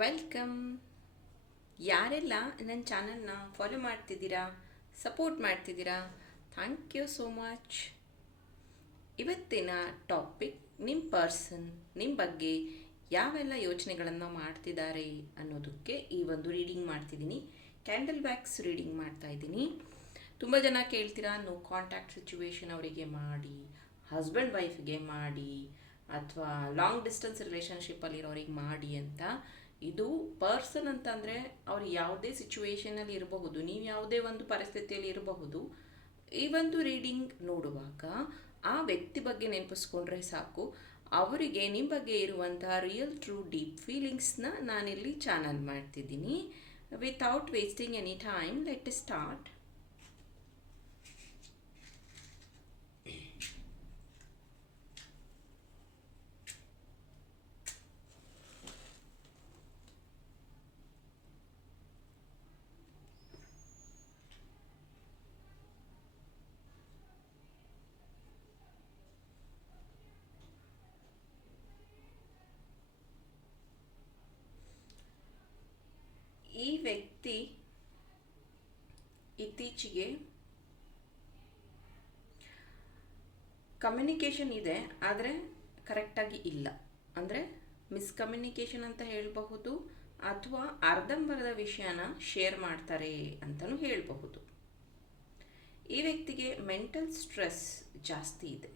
Welcome ಯಾರೆಲ್ಲ ನನ್ನ ಚಾನಲ್ನ ಫಾಲೋ ಮಾಡ್ತಿದ್ದೀರಾ ಸಪೋರ್ಟ್ ಮಾಡ್ತಿದ್ದೀರಾ ಥ್ಯಾಂಕ್ ಯು ಸೋ ಮಚ್ ಇವತ್ತಿನ ಟಾಪಿಕ್ ನಿಮ್ಮ ಪರ್ಸನ್ ನಿಮ್ಮ ಬಗ್ಗೆ ಯಾವೆಲ್ಲ ಯೋಚನೆಗಳನ್ನು ಮಾಡ್ತಿದ್ದಾರೆ ಅನ್ನೋದಕ್ಕೆ ಈ ಒಂದು ರೀಡಿಂಗ್ ಮಾಡ್ತಿದ್ದೀನಿ. ಕ್ಯಾಂಡಲ್ ವ್ಯಾಕ್ಸ್ ರೀಡಿಂಗ್ ಮಾಡ್ತಾ ಇದ್ದೀನಿ. ತುಂಬ ಜನ ಕೇಳ್ತೀರಾ ನೋ ಕಾಂಟ್ಯಾಕ್ಟ್ ಸಿಚುವೇಶನ್ ಅವರಿಗೆ ಮಾಡಿ ಹಸ್ಬೆಂಡ್ ವೈಫ್ಗೆ ಮಾಡಿ, ಅಥವಾ ಲಾಂಗ್ ಡಿಸ್ಟೆನ್ಸ್ ರಿಲೇಷನ್ಶಿಪ್ಪಲ್ಲಿರೋರಿಗೆ ಮಾಡಿ ಅಂತ. ಇದು ಪರ್ಸನ್ ಅಂತಂದರೆ ಅವ್ರು ಯಾವುದೇ ಸಿಚುವೇಶನಲ್ಲಿ ಇರಬಹುದು, ನೀವು ಯಾವುದೇ ಒಂದು ಪರಿಸ್ಥಿತಿಯಲ್ಲಿ ಇರಬಹುದು. ಈ ಒಂದು ರೀಡಿಂಗ್ ನೋಡುವಾಗ ಆ ವ್ಯಕ್ತಿ ಬಗ್ಗೆ ನೆನಪಿಸ್ಕೊಂಡ್ರೆ ಸಾಕು. ಅವರಿಗೆ ನಿಮ್ಮ ಬಗ್ಗೆ ಇರುವಂತಹ ರಿಯಲ್ ಟ್ರೂ ಡೀಪ್ ಫೀಲಿಂಗ್ಸ್ನ ನಾನಿಲ್ಲಿ ಚಾನಲ್ ಮಾಡ್ತಿದ್ದೀನಿ. Without wasting any time let start ಈ ವ್ಯಕ್ತಿ ಇತ್ತೀಚೆಗೆ ಕಮ್ಯುನಿಕೇಷನ್ ಇದೆ, ಆದರೆ ಕರೆಕ್ಟಾಗಿ ಇಲ್ಲ. ಅಂದರೆ ಮಿಸ್ಕಮ್ಯುನಿಕೇಷನ್ ಅಂತ ಹೇಳಬಹುದು ಅಥವಾ ಅರ್ಧಂಬರ್ಧ ವಿಷಯನ ಶೇರ್ ಮಾಡ್ತಾರೆ ಅಂತಲೂ ಹೇಳಬಹುದು. ಈ ವ್ಯಕ್ತಿಗೆ ಮೆಂಟಲ್ ಸ್ಟ್ರೆಸ್ ಜಾಸ್ತಿ ಇದೆ.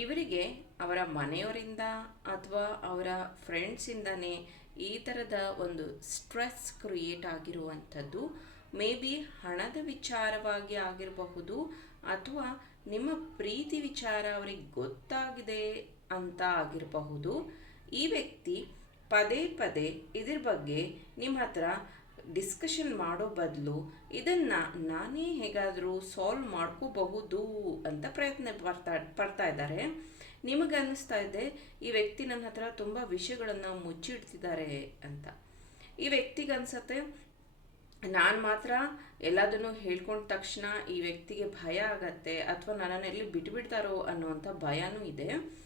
ಇವರಿಗೆ ಅವರ ಮನೆಯವರಿಂದ ಅಥವಾ ಅವರ ಫ್ರೆಂಡ್ಸಿಂದನೇ ಈ ಥರದ ಒಂದು ಸ್ಟ್ರೆಸ್ ಕ್ರಿಯೇಟ್ ಆಗಿರುವಂಥದ್ದು. ಮೇ ಬಿ ಹಣದ ವಿಚಾರವಾಗಿ ಆಗಿರಬಹುದು ಅಥವಾ ನಿಮ್ಮ ಪ್ರೀತಿ ವಿಚಾರ ಅವರಿಗೆ ಗೊತ್ತಾಗಿದೆ ಅಂತ ಆಗಿರಬಹುದು. ಈ ವ್ಯಕ್ತಿ ಪದೇ ಪದೇ ಇದ್ರ ಬಗ್ಗೆ ನಿಮ್ಮ ಹತ್ರ ಡಿಸ್ಕಷನ್ ಮಾಡೋ ಬದಲು ಇದನ್ನು ನಾನೇ ಹೇಗಾದರೂ ಸಾಲ್ವ್ ಮಾಡ್ಕೋಬಹುದು ಅಂತ ಪ್ರಯತ್ನ ಪಡ್ತಾ ಪಡ್ತಾ ಇದ್ದಾರೆ. ನಿಮಗೆ ಅನ್ನಿಸ್ತಾ ಇದೆ ಈ ವ್ಯಕ್ತಿ ನನ್ನ ಹತ್ರ ತುಂಬ ವಿಷಯಗಳನ್ನು ಮುಚ್ಚಿಡ್ತಿದ್ದಾರೆ ಅಂತ. ಈ ವ್ಯಕ್ತಿಗೆ ಅನ್ಸತ್ತೆ ನಾನು ಮಾತ್ರ ಎಲ್ಲದನ್ನು ಹೇಳ್ಕೊಂಡ ತಕ್ಷಣ ಈ ವ್ಯಕ್ತಿಗೆ ಭಯ ಆಗತ್ತೆ ಅಥವಾ ನನ್ನನ್ನು ಎಲ್ಲಿ ಬಿಟ್ಬಿಡ್ತಾರೋ ಅನ್ನುವಂಥ ಭಯನೂ ಇದೆ.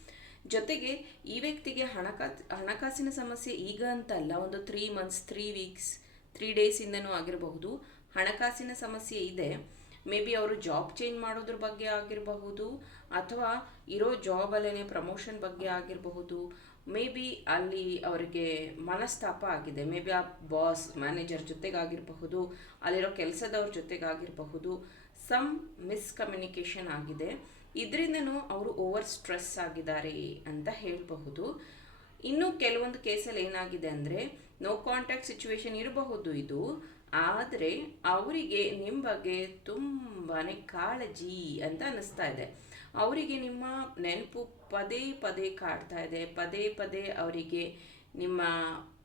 ಜೊತೆಗೆ ಈ ವ್ಯಕ್ತಿಗೆ ಹಣಕಾಸು, ಹಣಕಾಸಿನ ಸಮಸ್ಯೆ ಈಗ ಅಂತಲ್ಲ, ಒಂದು three months three weeks three ಡೇಸಿಂದನೂ ಆಗಿರಬಹುದು, ಹಣಕಾಸಿನ ಸಮಸ್ಯೆ ಇದೆ. ಮೇ ಬಿ ಅವರು ಜಾಬ್ ಚೇಂಜ್ ಮಾಡೋದ್ರ ಬಗ್ಗೆ ಆಗಿರಬಹುದು, ಅಥವಾ ಇರೋ ಜಾಬಲ್ಲೇ ಪ್ರಮೋಷನ್ ಬಗ್ಗೆ ಆಗಿರಬಹುದು. ಮೇ ಬಿ ಅಲ್ಲಿ ಅವರಿಗೆ ಮನಸ್ತಾಪ ಆಗಿದೆ. ಮೇ ಬಿ ಆ ಬಾಸ್ ಮ್ಯಾನೇಜರ್ ಜೊತೆಗಾಗಿರಬಹುದು ಅಲ್ಲಿರೋ ಕೆಲಸದವ್ರ ಜೊತೆಗಾಗಿರಬಹುದು ಸಮ್ ಮಿಸ್ಕಮ್ಯುನಿಕೇಷನ್ ಆಗಿದೆ. ಇದರಿಂದನೂ ಅವರು ಓವರ್ ಸ್ಟ್ರೆಸ್ ಆಗಿದ್ದಾರೆ ಅಂತ ಹೇಳಬಹುದು. ಇನ್ನು ಕೆಲವೊಂದು ಕೇಸಲ್ಲಿ ಏನಾಗಿದೆ ಅಂದರೆ ನೋ ಕಾಂಟ್ಯಾಕ್ಟ್ ಸಿಚುವೇಶನ್ ಇರಬಹುದು ಇದು. ಆದರೆ ಅವರಿಗೆ ನಿಮ್ಮ ಬಗ್ಗೆ ತುಂಬಾ ಕಾಳಜಿ ಅಂತ ಅನ್ನಿಸ್ತಾ ಇದೆ. ಅವರಿಗೆ ನಿಮ್ಮ ನೆನಪು ಪದೇ ಪದೇ ಕಾಡ್ತಾ ಇದೆ. ಪದೇ ಪದೇ ಅವರಿಗೆ ನಿಮ್ಮ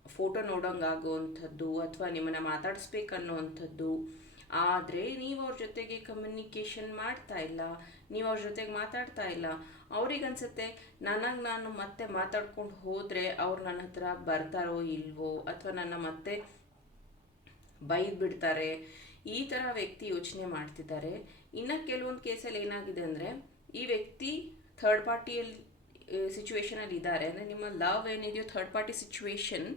ಫೋಟೋ ನೋಡೋಂಗಾಗುವಂಥದ್ದು ಅಥವಾ ನಿಮ್ಮನ್ನು ಮಾತಾಡಿಸ್ಬೇಕನ್ನುವಂಥದ್ದು. ಆದರೆ ನೀವು ಅವ್ರ ಜೊತೆಗೆ ಕಮ್ಯುನಿಕೇಷನ್ ಮಾಡ್ತಾ ಇಲ್ಲ, ನೀವು ಅವ್ರ ಜೊತೆಗೆ ಮಾತಾಡ್ತಾ ಇಲ್ಲ ಅವ್ರಿಗನ್ಸುತ್ತೆ ನನಗೆ ನಾನು ಮತ್ತೆ ಮಾತಾಡ್ಕೊಂಡು ಹೋದರೆ ಅವ್ರು ನನ್ನ ಹತ್ರ ಬರ್ತಾರೋ ಇಲ್ವೋ ಅಥವಾ ನನ್ನ ಮತ್ತೆ ಬೈದು ಬಿಡ್ತಾರೆ ಈ ಥರ ವ್ಯಕ್ತಿ ಯೋಚನೆ ಮಾಡ್ತಿದ್ದಾರೆ. ಇನ್ನು ಕೆಲವೊಂದು ಕೇಸಲ್ಲಿ ಏನಾಗಿದೆ ಅಂದರೆ, ಈ ವ್ಯಕ್ತಿ ಥರ್ಡ್ ಪಾರ್ಟಿಯಲ್ಲಿ ಸಿಚುವೇಶನಲ್ಲಿ ಇದ್ದಾರೆ. ಅಂದರೆ ನಿಮ್ಮ ಲವ್ ಏನಿದೆಯೋ ಥರ್ಡ್ ಪಾರ್ಟಿ ಸಿಚುವೇಶನ್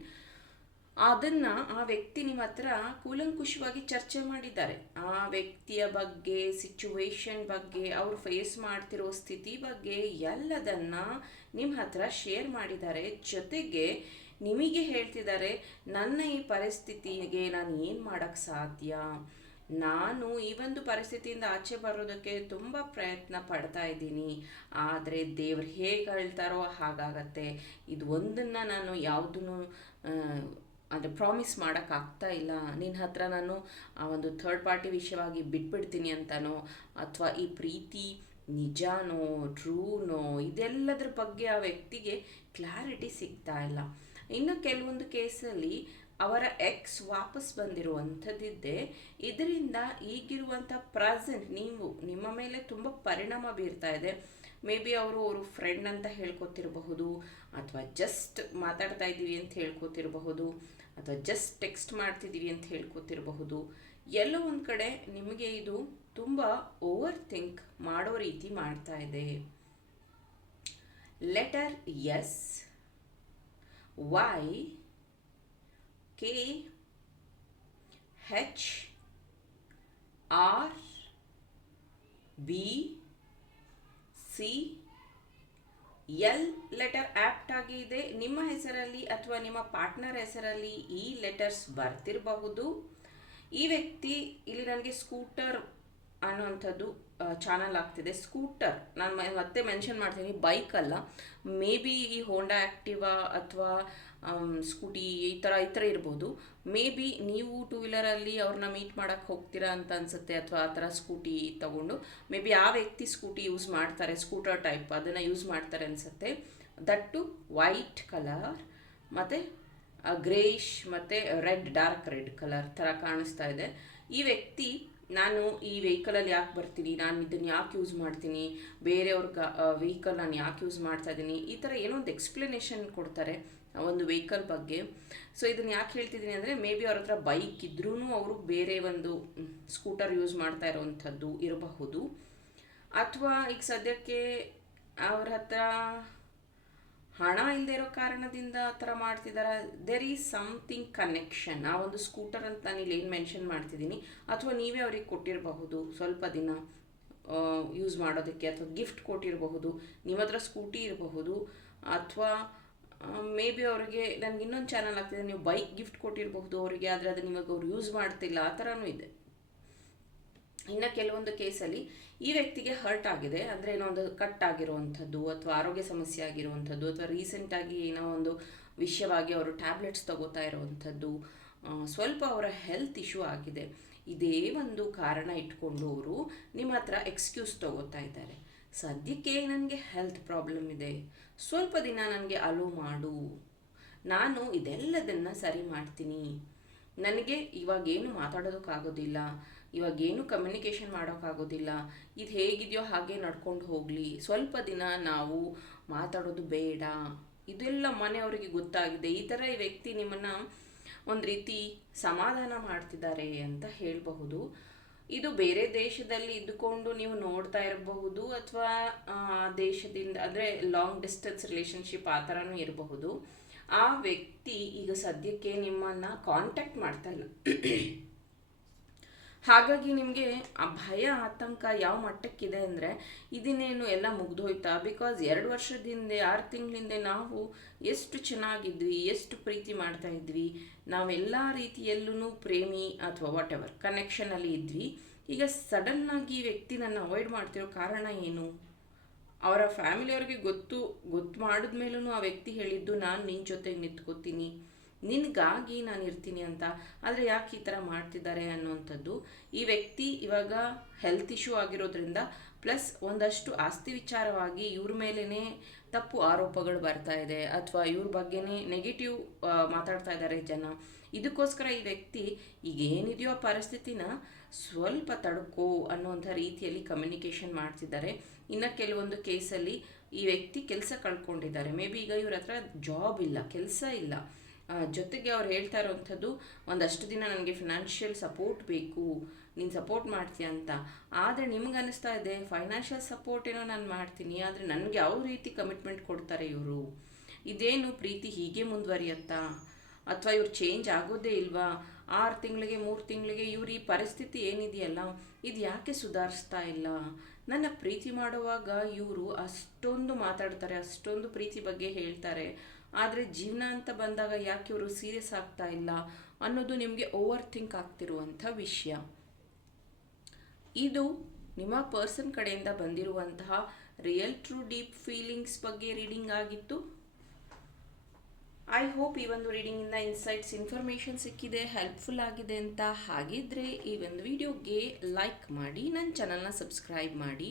ಅದನ್ನು ಆ ವ್ಯಕ್ತಿ ನಿಮ್ಮ ಹತ್ರ ಕೂಲಂಕುಷವಾಗಿ ಚರ್ಚೆ ಮಾಡಿದ್ದಾರೆ. ಆ ವ್ಯಕ್ತಿಯ ಬಗ್ಗೆ ಸಿಚುವೇಶನ್ ಬಗ್ಗೆ, ಅವರು ಫೇಸ್ ಮಾಡ್ತಿರೋ ಸ್ಥಿತಿ ಬಗ್ಗೆ ಎಲ್ಲದನ್ನು ನಿಮ್ಮ ಹತ್ರ ಶೇರ್ ಮಾಡಿದ್ದಾರೆ. ಜೊತೆಗೆ ನಿಮಗೆ ಹೇಳ್ತಿದ್ದಾರೆ, ನನ್ನ ಈ ಪರಿಸ್ಥಿತಿಗೆ ನಾನು ಏನು ಮಾಡೋಕ್ಕೆ ಸಾಧ್ಯ? ನಾನು ಈ ಒಂದು ಪರಿಸ್ಥಿತಿಯಿಂದ ಆಚೆ ಬರೋದಕ್ಕೆ ತುಂಬ ಪ್ರಯತ್ನ ಪಡ್ತಾ ಇದ್ದೀನಿ. ಆದರೆ ದೇವ್ರು ಹೇಗೆ ಹೇಳ್ತಾರೋ ಹಾಗಾಗತ್ತೆ. ಇದು ಒಂದನ್ನು ನಾನು ಯಾವುದನ್ನು ಅಂದರೆ ಪ್ರಾಮಿಸ್ ಮಾಡೋಕ್ಕಾಗ್ತಾ ಇಲ್ಲ. ನಿನ್ನ ಹತ್ರ ನಾನು ಆ ಒಂದು ಥರ್ಡ್ ಪಾರ್ಟಿ ವಿಷಯವಾಗಿ ಬಿಟ್ಬಿಡ್ತೀನಿ ಅಂತನೋ, ಅಥವಾ ಈ ಪ್ರೀತಿ ನಿಜಾನೋ ಟ್ರೂನೋ ಇದೆಲ್ಲದ್ರ ಬಗ್ಗೆ ಆ ವ್ಯಕ್ತಿಗೆ ಕ್ಲಾರಿಟಿ ಸಿಗ್ತಾ ಇಲ್ಲ. ಇನ್ನು ಕೆಲವೊಂದು ಕೇಸಲ್ಲಿ ಅವರ ಎಕ್ಸ್ ವಾಪಸ್ ಬಂದಿರುವಂಥದ್ದಿದ್ದೆ ಇದರಿಂದ ಈಗಿರುವಂಥ ಪ್ರೆಸೆಂಟ್ ನೀವು, ನಿಮ್ಮ ಮೇಲೆ ತುಂಬ ಪರಿಣಾಮ ಬೀರ್ತಾ ಇದೆ. ಮೇ ಬಿ ಅವರು ಅವರು ಫ್ರೆಂಡ್ ಅಂತ ಹೇಳ್ಕೊತಿರಬಹುದು, ಅಥವಾ ಜಸ್ಟ್ ಮಾತಾಡ್ತಾ ಇದ್ದೀವಿ ಅಂತ ಹೇಳ್ಕೊತಿರಬಹುದು, ಅಥವಾ ಜಸ್ಟ್ ಟೆಕ್ಸ್ಟ್ ಮಾಡ್ತಿದ್ದೀವಿ ಅಂತ ಹೇಳ್ಕೊತಿರಬಹುದು. ಎಲ್ಲೋ ಒಂದು ಕಡೆ ನಿಮಗೆ ಇದು ತುಂಬ ಓವರ್ ಥಿಂಕ್ ಮಾಡೋ ರೀತಿ ಮಾಡ್ತಾ ಇದೆ. Letter S Y K H R B C L letter opt ಆಗಿದೆ ನಿಮ್ಮ ಹೆಸರಲ್ಲಿ ಅಥವಾ ನಿಮ್ಮ ಪಾರ್ಟ್ನರ್ ಹೆಸರಲ್ಲಿ ಈ ಲೆಟರ್ಸ್ ಬರ್ತಿರಬಹುದು. ಈ ವ್ಯಕ್ತಿ ಇಲ್ಲಿ ನನಗೆ ಸ್ಕೂಟರ್ ಅನ್ನುವಂಥದ್ದು ಚಾನಲ್ ಆಗ್ತಿದೆ. ಸ್ಕೂಟರ್ ನಾನು ಮತ್ತೆ ಮೆನ್ಷನ್ ಮಾಡ್ತೀನಿ ಬೈಕ್ ಅಲ್ಲ. ಮೇ ಬಿ ಈ ಹೋಂಡಾ ಆ್ಯಕ್ಟಿವಾ ಅಥವಾ ಸ್ಕೂಟಿ ಈ ಥರ ಈ ಥರ ಇರ್ಬೋದು. ಮೇ ಬಿ ನೀವು ಟೂ ವೀಲರಲ್ಲಿ ಅವ್ರನ್ನ ಮೀಟ್ ಮಾಡೋಕ್ಕೆ ಹೋಗ್ತೀರಾ ಅಂತ ಅನಿಸುತ್ತೆ, ಅಥವಾ ಆ ಥರ ಸ್ಕೂಟಿ ತಗೊಂಡು. ಮೇ ಬಿ ಆ ವ್ಯಕ್ತಿ ಸ್ಕೂಟಿ ಯೂಸ್ ಮಾಡ್ತಾರೆ ಸ್ಕೂಟರ್ ಟೈಪ್ ಅದನ್ನು ಯೂಸ್ ಮಾಡ್ತಾರೆ ಅನಿಸುತ್ತೆ. ದಟ್ಟು ವೈಟ್ ಕಲರ್ ಮತ್ತು ಗ್ರೇಷ್ ಮತ್ತು ರೆಡ್ ಡಾರ್ಕ್ ರೆಡ್ ಕಲರ್ ಥರ ಕಾಣಿಸ್ತಾ ಇದೆ. ಈ ವ್ಯಕ್ತಿ ನಾನು ಈ ವೆಹಿಕಲಲ್ಲಿ ಯಾಕೆ ಬರ್ತೀನಿ? ನಾನು ಇದನ್ನು ಯಾಕೆ ಯೂಸ್ ಮಾಡ್ತೀನಿ? ಬೇರೆಯವ್ರ ವೆಹಿಕಲ್ ನಾನು ಯಾಕೆ ಯೂಸ್ ಮಾಡ್ತಾ ಇದ್ದೀನಿ? ಈ ಥರ ಏನೋ ಒಂದು ಎಕ್ಸ್ಪ್ಲನೇಷನ್ ಕೊಡ್ತಾರೆ ಒಂದು ವೆಹಿಕಲ್ ಬಗ್ಗೆ. ಸೊ ಇದನ್ನು ಯಾಕೆ ಹೇಳ್ತಿದ್ದೀನಿ ಅಂದರೆ ಮೇ ಬಿ ಅವ್ರ ಹತ್ರ ಬೈಕ್ ಇದ್ರೂ ಅವರು ಬೇರೆ ಒಂದು ಸ್ಕೂಟರ್ ಯೂಸ್ ಮಾಡ್ತಾ ಇರೋವಂಥದ್ದು ಇರಬಹುದು. ಅಥವಾ ಈಗ ಸದ್ಯಕ್ಕೆ ಅವ್ರ ಹತ್ರ ಹಣ ಇಲ್ಲದೆ ಇರೋ ಕಾರಣದಿಂದ ಆ ಥರ ಮಾಡ್ತಿದ್ದಾರೆ ದೇರ್ ಈಸ್ ಸಮಥಿಂಗ್ ಕನೆಕ್ಷನ್ ಆ ಒಂದು ಸ್ಕೂಟರ್ ಅಂತ ನಾನು ಇಲ್ಲಿ ಏನು ಮೆನ್ಷನ್ ಮಾಡ್ತಿದ್ದೀನಿ, ಅಥವಾ ನೀವೇ ಅವ್ರಿಗೆ ಕೊಟ್ಟಿರಬಹುದು, ಸ್ವಲ್ಪ ದಿನ ಯೂಸ್ ಮಾಡೋದಕ್ಕೆ ಅಥವಾ ಗಿಫ್ಟ್ ಕೊಟ್ಟಿರಬಹುದು, ನಿಮ್ಮ ಹತ್ರ ಸ್ಕೂಟಿ ಇರಬಹುದು, ಅಥವಾ ಮೇ ಬಿ ಅವರಿಗೆ, ನನಗೆ ಇನ್ನೊಂದು ಚಾನಲ್ ಆಗ್ತಿದೆ, ನೀವು ಬೈಕ್ ಗಿಫ್ಟ್ ಕೊಟ್ಟಿರಬಹುದು ಅವರಿಗೆ, ಆದರೆ ಅದು ನಿಮಗೆ ಅವ್ರು ಯೂಸ್ ಮಾಡ್ತಿಲ್ಲ, ಆ ಥರನೂ ಇದೆ. ಇನ್ನು ಕೆಲವೊಂದು ಕೇಸಲ್ಲಿ ಈ ವ್ಯಕ್ತಿಗೆ ಹರ್ಟ್ ಆಗಿದೆ, ಅಂದರೆ ಏನೋ ಒಂದು ಕಟ್ ಆಗಿರುವಂಥದ್ದು ಅಥವಾ ಆರೋಗ್ಯ ಸಮಸ್ಯೆ ಆಗಿರುವಂಥದ್ದು ಅಥವಾ ರೀಸೆಂಟಾಗಿ ಏನೋ ಒಂದು ವಿಷಯವಾಗಿ ಅವರು ಟ್ಯಾಬ್ಲೆಟ್ಸ್ ತಗೋತಾ ಇರುವಂಥದ್ದು ಸ್ವಲ್ಪ ಅವರ ಹೆಲ್ತ್ ಇಶ್ಯೂ ಆಗಿದೆ. ಇದೇ ಒಂದು ಕಾರಣ ಇಟ್ಕೊಂಡು ಅವರು ನಿಮ್ಮ ಹತ್ರ ಎಕ್ಸ್ಕ್ಯೂಸ್ ತಗೋತಾ ಇದ್ದಾರೆ. ಸದ್ಯಕ್ಕೆ ನನಗೆ ಹೆಲ್ತ್ ಪ್ರಾಬ್ಲಮ್ ಇದೆ. ಸ್ವಲ್ಪ ದಿನ ನನಗೆ ಅಲೋ ಮಾಡು. ನಾನು ಇದೆಲ್ಲದನ್ನು ಸರಿ ಮಾಡ್ತೀನಿ. ನನಗೆ ಇವಾಗೇನು ಮಾತಾಡೋದಕ್ಕಾಗೋದಿಲ್ಲ. ಇವಾಗೇನು ಕಮ್ಯುನಿಕೇಷನ್ ಮಾಡೋಕ್ಕಾಗೋದಿಲ್ಲ. ಇದು ಹೇಗಿದೆಯೋ ಹಾಗೆ ನಡ್ಕೊಂಡು ಹೋಗಲಿ. ಸ್ವಲ್ಪ ದಿನ ನಾವು ಮಾತಾಡೋದು ಬೇಡ. ಇದೆಲ್ಲ ಮನೆಯವರಿಗೆ ಗೊತ್ತಾಗಿದೆ. ಈ ಥರ ಈ ವ್ಯಕ್ತಿ ನಿಮ್ಮನ್ನು ಒಂದು ರೀತಿ ಸಮಾಧಾನ ಮಾಡ್ತಿದ್ದಾರೆ ಅಂತ ಹೇಳಬಹುದು. ಇದು ಬೇರೆ ದೇಶದಲ್ಲಿ ಇದ್ದುಕೊಂಡು ನೀವು ನೋಡ್ತಾ ಇರಬಹುದು ಅಥವಾ ದೇಶದಿಂದ, ಅಂದರೆ ಲಾಂಗ್ ಡಿಸ್ಟೆನ್ಸ್ ರಿಲೇಶನ್ಶಿಪ್ ಆ ಥರನೂ ಇರಬಹುದು. ಆ ವ್ಯಕ್ತಿ ಈಗ ಸದ್ಯಕ್ಕೆ ನಿಮ್ಮನ್ನು ಕಾಂಟ್ಯಾಕ್ಟ್ ಮಾಡ್ತಾ ಇಲ್ಲ. ಹಾಗಾಗಿ ನಿಮಗೆ ಆ ಭಯ, ಆತಂಕ ಯಾವ ಮಟ್ಟಕ್ಕಿದೆ ಅಂದರೆ ಇದನ್ನೇನು ಎಲ್ಲ ಮುಗ್ದೋಯ್ತಾ ಬಿಕಾಸ್ ಎರಡು ವರ್ಷದ ಹಿಂದೆ, ಆರು ತಿಂಗಳಿಂದೆ ನಾವು ಎಷ್ಟು ಚೆನ್ನಾಗಿದ್ವಿ, ಎಷ್ಟು ಪ್ರೀತಿ ಮಾಡ್ತಾ ಇದ್ವಿ. ನಾವೆಲ್ಲ ರೀತಿಯಲ್ಲೂ ಪ್ರೇಮಿ ಅಥವಾ ವಾಟ್ ಎವರ್ ಕನೆಕ್ಷನಲ್ಲಿ ಇದ್ವಿ. ಈಗ ಸಡನ್ನಾಗಿ ಈ ವ್ಯಕ್ತಿ ನನ್ನ ಅವಾಯ್ಡ್ ಮಾಡ್ತಿರೋ ಕಾರಣ ಏನು? ಅವರ ಫ್ಯಾಮಿಲಿಯವ್ರಿಗೆ ಗೊತ್ತು ಗೊತ್ತು ಮಾಡಿದ್ಮೇಲೂ ಆ ವ್ಯಕ್ತಿ ಹೇಳಿದ್ದು ನಾನು ನಿನ್ನ ಜೊತೆಗೆ ನಿಂತ್ಕೋತೀನಿ. ನಿನಗಾಗಿ ನಾನು ಇರ್ತೀನಿ ಅಂತ. ಆದರೆ ಯಾಕೆ ಈ ಥರ ಮಾಡ್ತಿದ್ದಾರೆ ಅನ್ನುವಂಥದ್ದು. ಈ ವ್ಯಕ್ತಿ ಇವಾಗ ಹೆಲ್ತ್ ಇಶ್ಯೂ ಆಗಿರೋದ್ರಿಂದ ಪ್ಲಸ್ ಒಂದಷ್ಟು ಆಸ್ತಿ ವಿಚಾರವಾಗಿ ಇವ್ರ ಮೇಲೇ ತಪ್ಪು ಆರೋಪಗಳು ಬರ್ತಾ ಇದೆ. ಅಥವಾ ಇವ್ರ ಬಗ್ಗೆನೇ ನೆಗೆಟಿವ್ ಮಾತಾಡ್ತಾ ಇದ್ದಾರೆ ಜನ. ಇದಕ್ಕೋಸ್ಕರ ಈ ವ್ಯಕ್ತಿ ಈಗ ಏನಿದೆಯೋ ಆ ಪರಿಸ್ಥಿತಿನ ಸ್ವಲ್ಪ ತಡ್ಕೋ ಅನ್ನುವಂಥ ರೀತಿಯಲ್ಲಿ ಕಮ್ಯುನಿಕೇಷನ್ ಮಾಡ್ತಿದ್ದಾರೆ. ಇನ್ನು ಕೆಲವೊಂದು ಕೇಸಲ್ಲಿ ಈ ವ್ಯಕ್ತಿ ಕೆಲಸ ಕಳ್ಕೊಂಡಿದ್ದಾರೆ. ಮೇ ಬಿ ಈಗ ಇವ್ರ ಹತ್ರ ಜಾಬ್ ಇಲ್ಲ, ಕೆಲಸ ಇಲ್ಲ. ಜೊತೆಗೆ ಅವ್ರು ಹೇಳ್ತಾ ಇರೋವಂಥದ್ದು, ಒಂದಷ್ಟು ದಿನ ನನಗೆ ಫಿನಾನ್ಷಿಯಲ್ ಸಪೋರ್ಟ್ ಬೇಕು, ನೀನು ಸಪೋರ್ಟ್ ಮಾಡ್ತೀಯ ಅಂತ. ಆದರೆ ನಿಮ್ಗೆ ಅನಿಸ್ತಾ ಇದೆ ಫೈನಾನ್ಷಿಯಲ್ ಸಪೋರ್ಟ್ ಏನೋ ನಾನು ಮಾಡ್ತೀನಿ, ಆದರೆ ನನಗೆ ಯಾವ ರೀತಿ ಕಮಿಟ್ಮೆಂಟ್ ಕೊಡ್ತಾರೆ ಇವರು? ಇದೇನು ಪ್ರೀತಿ ಹೀಗೆ ಮುಂದುವರಿಯತ್ತಾ? ಅಥವಾ ಇವ್ರು ಚೇಂಜ್ ಆಗೋದೇ ಇಲ್ವಾ? ಆರು ತಿಂಗಳಿಗೆ, ಮೂರು ತಿಂಗಳಿಗೆ ಇವ್ರ ಈ ಪರಿಸ್ಥಿತಿ ಏನಿದೆಯಲ್ಲ, ಇದು ಯಾಕೆ ಸುಧಾರಿಸ್ತಾ ಇಲ್ಲ? ನನ್ನ ಪ್ರೀತಿ ಮಾಡುವಾಗ ಇವರು ಅಷ್ಟೊಂದು ಮಾತಾಡ್ತಾರೆ, ಅಷ್ಟೊಂದು ಪ್ರೀತಿ ಬಗ್ಗೆ ಹೇಳ್ತಾರೆ. ಆದರೆ ಜೀವನ ಅಂತ ಬಂದಾಗ ಯಾಕೆ ಇವರು ಸೀರಿಯಸ್ ಆಗ್ತಾ ಇಲ್ಲ ಅನ್ನೋದು ನಿಮಗೆ ಓವರ್ ಥಿಂಕ್ ಆಗ್ತಿರುವಂಥ ವಿಷಯ. ಇದು ನಿಮ್ಮ ಪರ್ಸನ್ ಕಡೆಯಿಂದ ಬಂದಿರುವಂತಹ ರಿಯಲ್ ಟ್ರೂ ಡೀಪ್ ಫೀಲಿಂಗ್ಸ್ ಬಗ್ಗೆ ರೀಡಿಂಗ್ ಆಗಿತ್ತು. ಐ ಹೋಪ್ ಈ ಒಂದು ರೀಡಿಂಗಿಂದ ಇನ್ಸೈಟ್ಸ್ ಇನ್ಫಾರ್ಮೇಷನ್ ಸಿಕ್ಕಿದೆ ಹೆಲ್ಪ್ಫುಲ್ ಆಗಿದೆ ಅಂತ. ಹಾಗಿದ್ರೆ ಈ ಒಂದು ವಿಡಿಯೋಗೆ ಲೈಕ್ ಮಾಡಿ ನನ್ನ ಚಾನಲ್ನ ಸಬ್ಸ್ಕ್ರೈಬ್ ಮಾಡಿ.